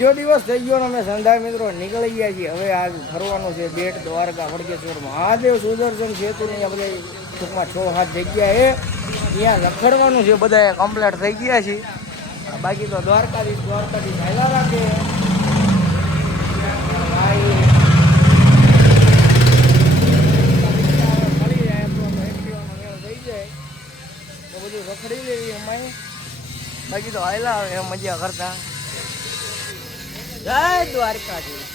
બીજો દિવસ થઈ ગયો ને અમે સંધાય મિત્રો નીકળી ગયા છીએ. હવે આજ ફરવાનું છે બેટ દ્વારકા વડકેશ્વર મહાદેવ સુદર્શન સેતુ ને બધા ટૂંકમાં 6-7 જગ્યા એ ત્યાં રખડવાનું છે. બધા કમ્પ્લીટ થઈ ગયા છે. બાકી તો દ્વારકાધીશ હાલા રાખે ભાઈ મળી જાય તો થઈ જાય તો બધું રખડી લેવી અમારે. બાકી તો હાલા આવે એમ મજા કરતા. જય દ્વારકાધીશ.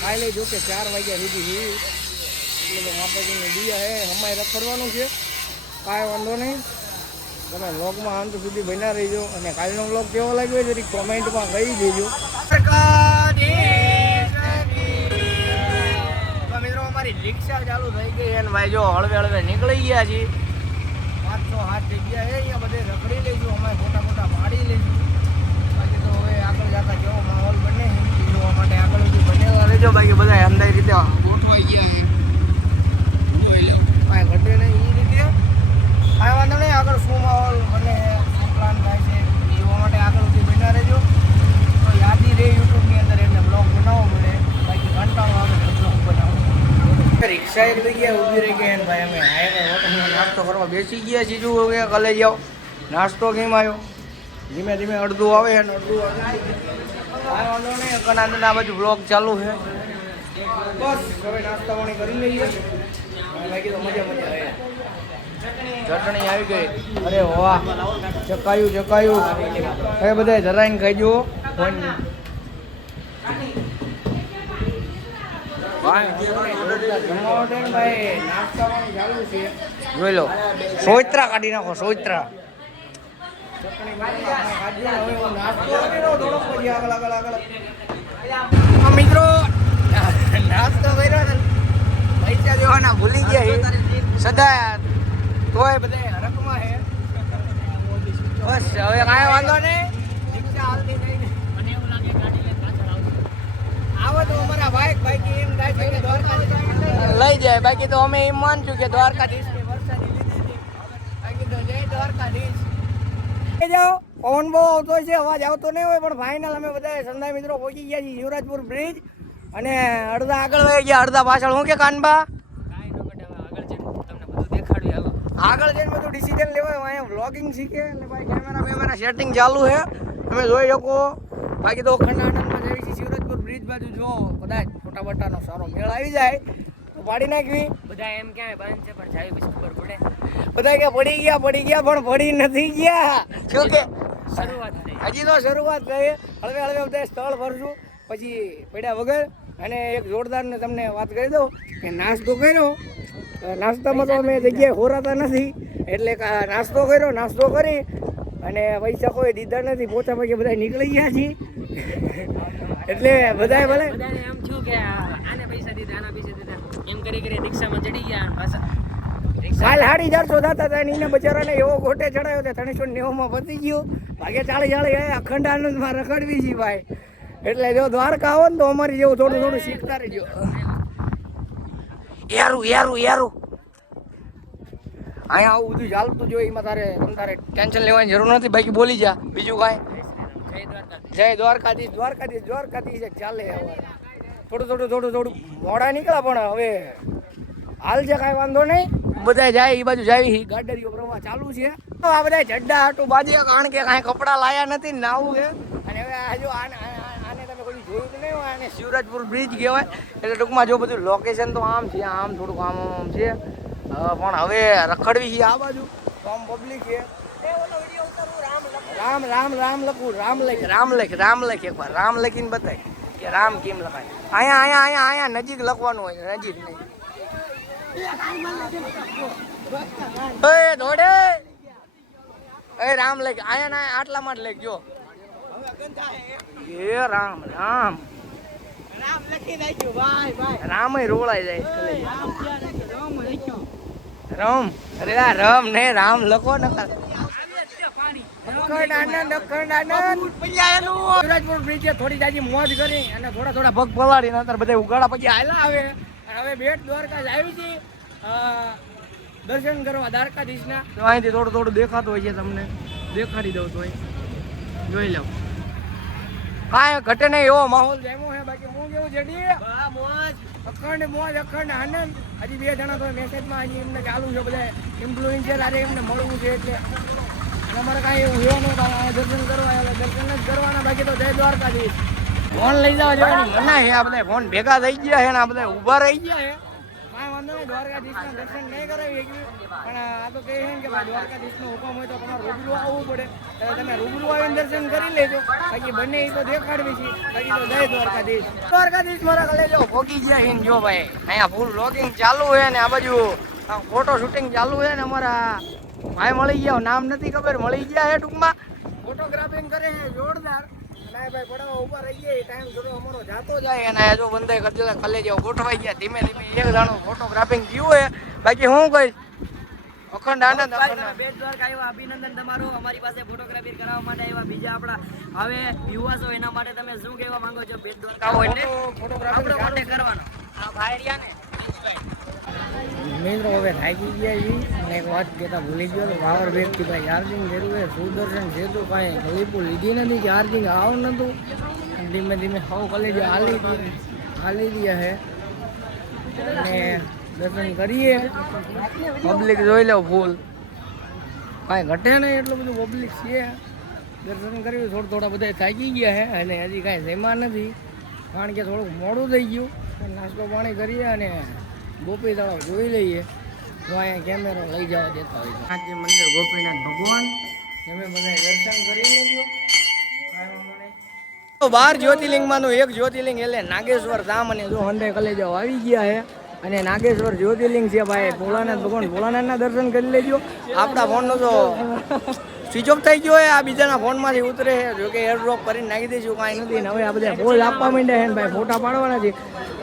ખાઈ લઈ જો કે 4 વાગ્યા સુધી એટલે માતાજીને દિયા હે અમારે રખડવાનું છે. કાંઈ વાંધો નહીં. તમે વ્લોગમાં અંત સુધી બન્યા રહીજો અને કાલનો વ્લોગ કેવો લાગ્યો જરી કોમેન્ટમાં કહી દેજો. મિત્રો અમારી રિક્ષા ચાલુ થઈ ગઈ અને ભાઈ જો હળવે નીકળી ગયા છીએ. 5-7 જગ્યા છે અહીંયા બધે રખડી લઈશું. અમારે મોટા પાડી લઈશું. બાકી તો હવે આગળ જતા કેવો માહોલ બને જોવા માટે આગળ સુધી બનેલા રહેજો. બાકી બધા અંદાજ રીતે ગોઠવાઈ ગયા છે. કાંઈ ઘટે નહીં એ રીતે કાંઈ વાંધો નહીં. આગળ શું માહોલ બને શું પ્લાન થાય છે જોવા માટે આગળ સુધી બન્યા રહેજો. તો યાદી રહે યુટ્યુબની અંદર એમને બ્લોગ બનાવવો પડે. બાકી કંટાળો આવે બ્લોગ બનાવવો. રિક્ષા એક જગ્યાએ ઊભી રહી ગઈ ભાઈ અમે હોટલમાં નાસ્તો કરવા બેસી ગયા છીએ. જો હવે કાલે જાઓ નાસ્તો કેમ આવ્યો ધીમે ધીમે અડધું આવે છે ને અડધું કાંઈ વાંધો નહીં. કનાંદ આ બાજુ બ્લોગ ચાલુ છે. બસ હવે નાસ્તા પાણી કરી લઈએ. બાકી તો મજા આવે. ચટણી આવી ગઈ. અરે વાહ ચકાયું હવે બધા ધરાઈને ખાઈ જુઓ. જોઈ લો સોયત્રા કાઢી નાખો. સોયત્રા મિત્રો નાસ્તો કર્યો ને પૈસા દેવાના ભૂલી ગયા સદા તોય બધા હરકમાં છે. બસ હવે કાંઈ વાંધો નહીં. રિક્ષા હાલતી નહીં આવો તો અમારા ભાઈ એમ થાય છે કે દ્વારકાધીશ લઈ જાય. બાકી તો અમે એમ માનશું કે દ્વારકાધીશ વરસાદી લીધી. બાકી તો જય દ્વારકાધીશ. જાઓ પવન બહુ આવતો છે અવાજ આવતો નહીં હોય પણ ફાઇનલ અમે બધા સંધાય મિત્રો પહોંચી ગયા છીએ શિવરાજપુર બ્રિજ. અને અડધા આગળ વહી ગયા અડધા પાછળ. હું કે કાનબા આગળ જઈને બધું ડિસિઝન લેવાય. અહીંયા વ્લોગિંગ શીખે એટલે ભાઈ કેમેરા સેટિંગ ચાલુ છે તમે જોઈ શકો. બાકી તો ખંડાનંદમાં જઈએ છીએ શિવરાજપુર બ્રિજ બાજુ. જો કદાચ ફોટા બટાનો સારો મેળ આવી જાય તો પાડી નાખવી. બધા એમ ક્યાંય બંધ છે પણ જાય પછી ખબર પડે. બધા કે પડી ગયા પણ પડી નથી ગયા. શું કે શરૂઆત હજી તો શરૂઆત થઈ. હળવે બધા સ્થળ ફરશું પછી પડ્યા વગર. અને એક જોરદારને તમને વાત કરી દઉં કે નાસ્તો કર્યો. નાસ્તામાં તો અમે જગ્યાએ હોરાતા નથી એટલે નાસ્તો કર્યો. નાસ્તો કરી અને પૈસા કોઈ દીધા નથી. પોતા પૈકી બધા નીકળી ગયા છીએ. એટલે બધાએ ભલે એમ થયું કે આને પૈસા દીધા આના પૈસા દીધા એમ કરી રિક્ષામાં ચડી ગયા. કાલ 450 થતા હતા એને બચારાને એવો ગોટે ચડાયો તે 390 પતી ગયો. ભાગે ચાળી અખંડ આનંદમાં રખડવી છે ભાઈ. એટલે જો દ્વારકા આવો ને તો અમારી જેવું થોડું શીખતા રહેજો. યારું અહીંયા આવું બધું ચાલતું જોઈએ. એમાં તારે ટેન્શન લેવાની જરૂર નથી. બાકી બોલી જા બીજું કાંઈ. જય દ્વારકાધીશ ચાલે. થોડું મોડા નીકળ્યા પણ હવે હાલ છે કાંઈ વાંધો નહીં. બધા જાય એ બાજુ જાય. ગાડીઓ પ્રવાહ ચાલુ છે. આ બધા જડ્ડા હાટું બાજ્યા કારણ કે કાંઈ કપડાં લાયા નથી નાવું છે. અને હવે હજુ આને તમે કોઈ જોયું કે નહીં હોય. આને શિવરાજપુર બ્રિજ કહેવાય. એટલે ટૂંકમાં જો બધું લોકેશન તો આમ છે આમ થોડુંક આમ છે પણ હવે રખડવી છે આ બાજુ તો આમ પબ્લિક છે. રામ લખું રામ લખ એકવાર રામ લખીને બતાય કે રામ કેમ લખાય. અહીંયા નજીક લખવાનું હોય નજીક નહીં. દોડે રામ લખ અહીંયા આટલામાં જ લખજો. એ રામ લખી નાખ્યું ભાઈ રામ રોળાઈ જાય. રમ અરે રમ ને રામ લખો ન શિવરાજપુર બ્રિજે થોડી જાજી મોજ કરી અને થોડા પગ પલાળીને અત્યારે બધા ઉગાડા પછી હાલા આવે. અને હવે બેટ દ્વારકા આવી છે દર્શન કરવા દ્વારકાધીશના. તો અહીંથી થોડું દેખાતું હોય છે તમને દેખાડી દઉં તો જોઈ લો કાંઈ ઘટે નહીં એવો માહોલ જામ્યો છે. બાકી હું કેવું જેડી અખંડ મોજ અખંડ આનંદ. હજી 2 જણા તો મેસેજમાં હજી એમને ચાલુ છે બધા ઇન્ફ્લુએન્સર આજે એમને મળવું છે એટલે અમારે કાંઈ એવું છે નહીં. દર્શન કરવા આવ્યા દર્શન જ કરવાના. બાકી તો જય દ્વારકાધીશ. ફોન લઈ જવા જવાની મના છે. આ બધા ફોન ભેગા થઈ ગયા છે ને આ બધા ઊભા રહી ગયા છે. કાંઈ વાંધો નહીં દ્વારકાધીશના દર્શન નહીં કરાવી શકીએ પણ આ તો કહે છે કે ભાઈ દ્વારકાધીશનો હુકમ હોય તો તમારે રૂબરૂ આવવું પડે. તમે રૂબરૂ આવીને દર્શન કરી લેજો. બાકી બંને એ તો દેખાડવી છે. બાકી તો જય દ્વારકાધીશ. દ્વારકાધીશ મારા કલેજો ભોગી ગયા છે ને જો ભાઈ અહીંયા ફૂલ વ્લોગિંગ ચાલુ છે ને આ બાજુ ફોટો શૂટિંગ ચાલુ છે ને અમારા ભાઈ મળી ગયા. નામ નથી ખબર મળી ગયા છે ટૂંકમાં. ફોટોગ્રાફિંગ કરે છે જોરદાર. ભાઈ પડાવા ઉભા રહી ગયા ટાઈમ થોડો અમારો જાતો જાય અને જો બંધાઈ કરતા કલેજો ગોઠવાઈ ગયા. ધીમે ધીમે એક દાણો ફોટોગ્રાફિંગ થયું છે. બાકી હું કહીશ અખંડ આનંદ. બેટ દ્વારકા આવ્યા અભિનંદન તમારું. અમારી પાસે ફોટોગ્રાફી કરાવવા માટે આવ્યા બીજા આપણા હવે વ્યુઅર્સ હોય એના માટે તમે શું કહેવા માંગો છો? બેટ દ્વારકા આવો એટલે ફોટોગ્રાફી કોન્ટેક્ટ કરવાનો. આ ભાઈ રહ્યા ને મિત્રો હવે થાકી ગયા છીએ અને એક વાત કહેતા ભૂલી ગયો પાવર બેગથી ભાઈ ચાર્જિંગ જરૂર છે. સુદર્શન છે તો કાંઈ તકલીફો લીધી નથી. ચાર્જિંગ આવ નહોતું. ધીમે ધીમે સૌ કલેજ હાલી રહ્યા છે અને દર્શન કરીએ. પબ્લિક જોઈ લો ફૂલ કાંઈ ઘટે નહીં એટલું બધું પબ્લિક છે. દર્શન કર્યું થોડા બધા થાકી ગયા છે અને હજી કાંઈ જમ્યા નથી કારણ કે થોડુંક મોડું થઈ ગયું. નાસ્તો પાણી કરીએ અને ગોપી તળાવ જોઈ લઈએ. તો અહીંયા કેમેરો લઈ જવા દેતા હોય છે. આજે મંદિર ગોપીનાથ ભગવાન તમે બધા દર્શન કરી લેજો. 12 જ્યોતિર્લિંગમાંનું એક જ્યોતિર્લિંગ એટલે નાગેશ્વર ધામ અને જો હંડે કલેજો આવી ગયા છે અને નાગેશ્વર જ્યોતિર્લિંગ છે ભાઈ. ભોળાનાથ ભગવાન ભોળાનાથના દર્શન કરી લેજો. આપણા ફોનનો તો સ્વિચ ઓફ થઈ ગયો હોય આ બીજાના ફોનમાંથી ઉતરે છે. જોકે એર ડ્રોપ કરીને નાખી દઈશું કાંઈ નથી ને હવે આ બધા પોઝ આપવા માંડ્યા છે ને ભાઈ ફોટા પાડવાના છે.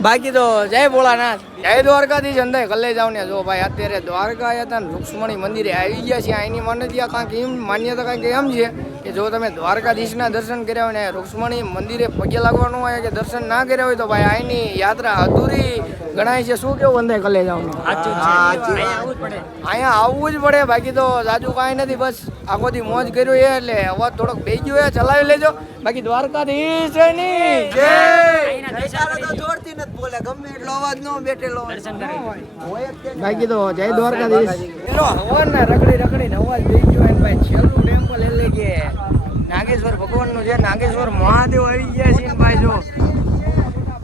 બાકી તો જય ભોળાનાથ જય દ્વારકાધીશ. અંદર કલે જાવ ને જો ભાઈ અત્યારે દ્વારકા આવ્યા હતા ને રૂક્ષ્મણી મંદિરે આવી ગયા છે. એની માન્યતા કાંઈક એમ માન્યતા કાંઈક એમ છે કે જો તમે દ્વારકાધીશના દર્શન કર્યા હોય ને રૂક્ષ્મણી મંદિરે પગે લાગવાનું હોય કે દર્શન ના કર્યા હોય તો ભાઈ આની યાત્રા અધૂરી ગણાય છે. શું કેવું અંદર કલે જાવ અહીંયા આવવું જ પડે. બાકી તો જાજુ કાંઈ નથી બસ આખો દી મોજ કર્યો એ એટલે અવાજ થોડોક બે ગયો એ ચલાવી લેજો. બાકી દ્વારકાધીશ બાકી તો જય દ્વારકાધીશ. હવાના રખડીને અવાજ બે ગયો ભાઈ. છેલ્લું ટેમ્પલ એટલે કે નાગેશ્વર ભગવાનનું છે. નાગેશ્વર મહાદેવ આવી ગયા છે ભાઈ. જો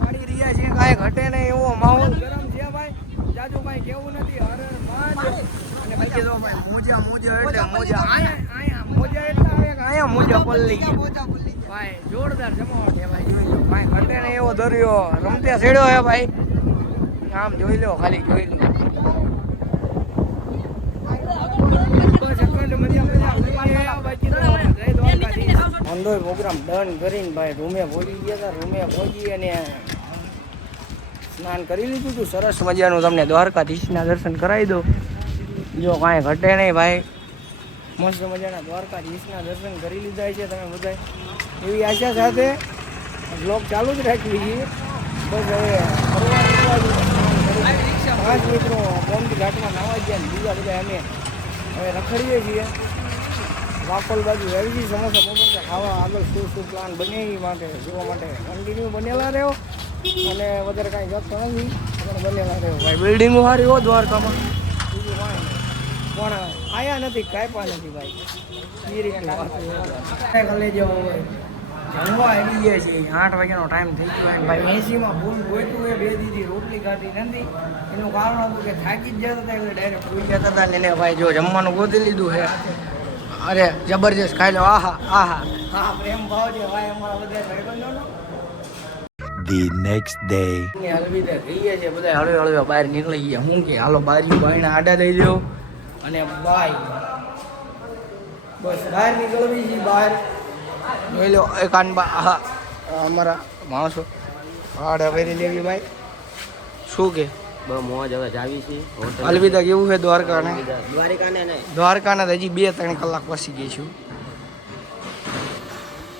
પાડી રહ્યા છે કાંઈ ઘટે નહીં એવો માહોલ ગરમ છે ભાઈ. જાજુ કાંઈ કેવું નથી. હર મહાદેવ. અને બાકી તો ભાઈ મોજા એટલે મોજા અહીંયા મોજા એટલા આવે કે અહીંયા મોજા પલ્લી ભાઈ. જોરદાર જમાવટ છે ભાઈ. જોઈ લો કાંઈ ઘટે નહીં એવો દરિયો રમતે છેડ્યો છે ભાઈ. આમ જોઈ લો ખાલી જોઈ લો. અંદોય પ્રોગ્રામ ડન કરીને ભાઈ રૂમે પહોંચી ગયા હતા. રૂમે પહોંચી અને સ્નાન કરી લીધું હતું સરસ મજાનું. તમને દ્વારકાધીશના દર્શન કરાવી દો. બીજો કાંઈ ઘટે નહીં ભાઈ. મસ્ત મજાના દ્વારકાધીશના દર્શન કરી લીધા છે તમે બધા. એવી આશા સાથે બ્લોગ ચાલુ જ રાખવી છીએ. બસ હવે 5 મિત્રો ગોમતી ઘાટમાં નાવા ગયા. બીજા બધા અમે હવે રખડીએ છીએ. વાકોલ બાજુ વેરજી સમોસા પમોસા ખાવા આગળ શું પ્લાન બને એ માટે જોવા માટે કન્ટિન્યુ બનેલા રહ્યો. અને વધારે કાંઈ જતો નથી પણ બનેલા રહ્યો ભાઈ. બિલ્ડિંગો સારી હો દ્વારકામાં. બીજું કાંઈ પણ આયા નથી કાંઈ નથી ભાઈ. એ રીતની વાત લઈ જવા હોય જમવા આવી ગયા છીએ. 8 વાગ્યાનો ટાઈમ થઈ ગયો ભાઈ. 80માં ફૂલ ગોઈતું એ 2 દીધી રોટલી કાઢી નથી. એનું કારણ હતું કે થાકી જ જતા હતા એટલે ડાયરેક્ટ ભૂલી જતા હતા ને ભાઈ. જો જમવાનું ગોતી લીધું છે. અરે જબરજસ્ત ખાઈ લો. આહા પ્રેમ ભાવ છે ભાઈ અમારા બધા ભાઈબંધોનો. The next day. અલવિદા કહીએ છીએ બધા હળવે બહાર નીકળી ગયા. હું કે હાલો બારી બાઈને આડા દઈ દો અને બાય બસ બહાર નીકળવી છે. બહાર જોઈ લો એકાન અમારા માણસો આડા વેરી લેવી ભાઈ. શું કે બહુ મોજ હવે જાવી છે. અલવિદા કેવું છે દ્વારકાને હજી 2-3 કલાક પછી જઈશું.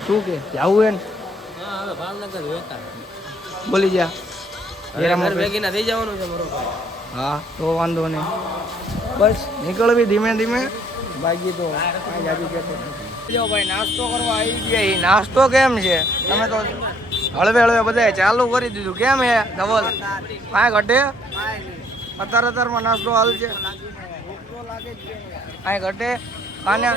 શું કે જવું હે ને હવે ભાવનગર વેતા બોલી જા ભેગીના થઈ જવાનું છે મારો. હા તો વાંધો નહીં. બસ નીકળવી ધીમે ધીમે. બાકી તો કાંઈ જાજુ કહેતો નથી. જો ભાઈ નાસ્તો કરવા આવી ગયા ઈ. નાસ્તો કેમ છે? તમે તો હળવે હળવે બધાએ ચાલુ કરી દીધું. કેમ હે ધવલ? કાંઈ ઘટે? અત્યારમાં નાસ્તો હાલ છે. કાંઈ ઘટે? કાને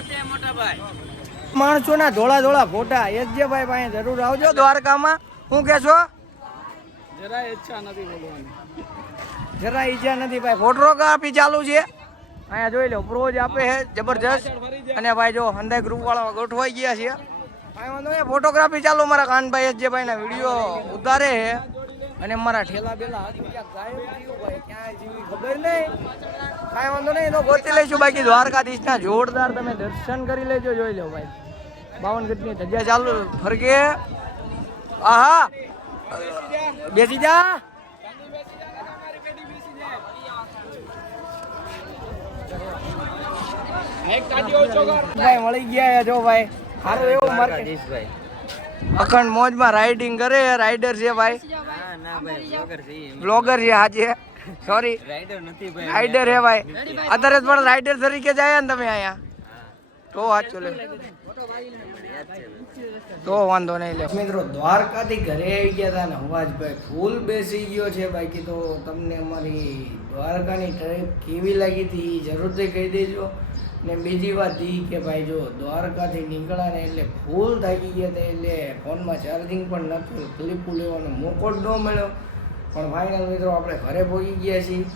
માણસોના ધોળા ધોળા ફોટા યજ્ઞભાઈ પાસે જરૂર આવજો દ્વારકામાં. શું કહેશો? જરા ઈચ્છા નથી ભાઈ. ફોટોગ્રાફી ચાલુ છે અહીંયા, જોઈ લો. પ્રોજ આપે છે જબરજસ્ત. અને ભાઈ જો અંદાજ ગ્રુપ વાળા ગોઠવાઈ ગયા છે. ફોટોગ્રાફી ચાલુ. મારા કાનભાઈ યજ્ઞભાઈ ના વિડીયો ઉતારે છે. અને મારા ઠેલા બેલા હાથી ક્યાંક ગાયબ થયું ભાઈ, ક્યાં જીવી ખબર નહીં. કાંઈ વાંધો નહીં, તો ગોતી લઈશું. બાકી દ્વારકાધીશના જોરદાર તમે દર્શન કરી લેજો. જોઈ લો ભાઈ, 52 ગજની ધજા ચાલુ ફરકે. આહા, બેસી જા. ભાઈ મળી ગયા જો ભાઈ, સારું એવું માર્કેટ. અખંડ મોજમાં રાઇડિંગ કરે. રાઇડર છે ભાઈ, બ્લોગર છે. આજે સોરી, રાઇડર હે ભાઈ. અત્યારે પણ રાઇડર તરીકે જાય ને તમે અહીંયા, તો સાચું લે, તો વાંધો નહીં લે. મિત્રો દ્વારકાથી ઘરે આવી ગયા હતા ને હવાજભાઈ ફૂલ બેસી ગયો છે. બાકી તો તમને અમારી દ્વારકાની ટ્રીપ કેવી લાગી હતી જરૂરથી કહી દેજો. ને બીજી વાત એ કે ભાઈ જો દ્વારકાથી નીકળ્યા ને એટલે ફૂલ થાકી ગયા હતા, એટલે ફોનમાં ચાર્જિંગ પણ નહોતું, ક્લિપો લેવાનો મોકો જ ન મળ્યો. પણ ફાઇનલ મિત્રો આપણે ઘરે પહોંચી ગયા છીએ.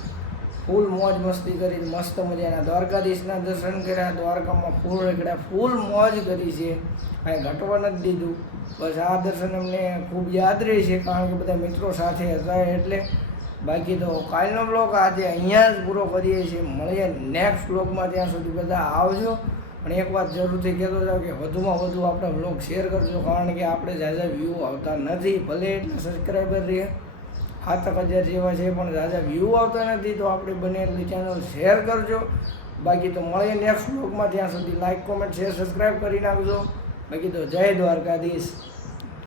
ફૂલ મોજ મસ્તી કરી, મસ્ત મજાના દ્વારકાધીશના દર્શન કર્યા. દ્વારકામાં ફૂલ રેકડ્યા, ફૂલ મોજ કરી છે. કાંઈ ઘટવા નથી દીધું. બસ આ દર્શન અમને ખૂબ યાદ રહે છે, કારણ કે બધા મિત્રો સાથે હતા એટલે. બાકી તો કાલનો બ્લોગ આજે અહીંયા જ પૂરો કરીએ છીએ. મળીએ નેક્સ્ટ બ્લોગમાં. ત્યાં સુધી બધા આવજો. પણ એક વાત જરૂરથી કહેતો જાઉં કે વધુમાં વધુ આપણા બ્લોગ શેર કરજો, કારણ કે આપણે ઝાઝા વ્યૂ આવતા નથી. ભલે એટલા સબસ્ક્રાઈબર રહે 7,000 જેવા છે, પણ ઝાઝા વ્યૂ આવતા નથી. તો આપણે બને એટલી ચેનલ શેર કરજો. બાકી તો મળીએ નેક્સ્ટ બ્લોગમાં. ત્યાં સુધી લાઈક, કોમેન્ટ, શેર, સબસ્ક્રાઈબ કરી નાખજો. બાકી તો જય દ્વારકાધીશ.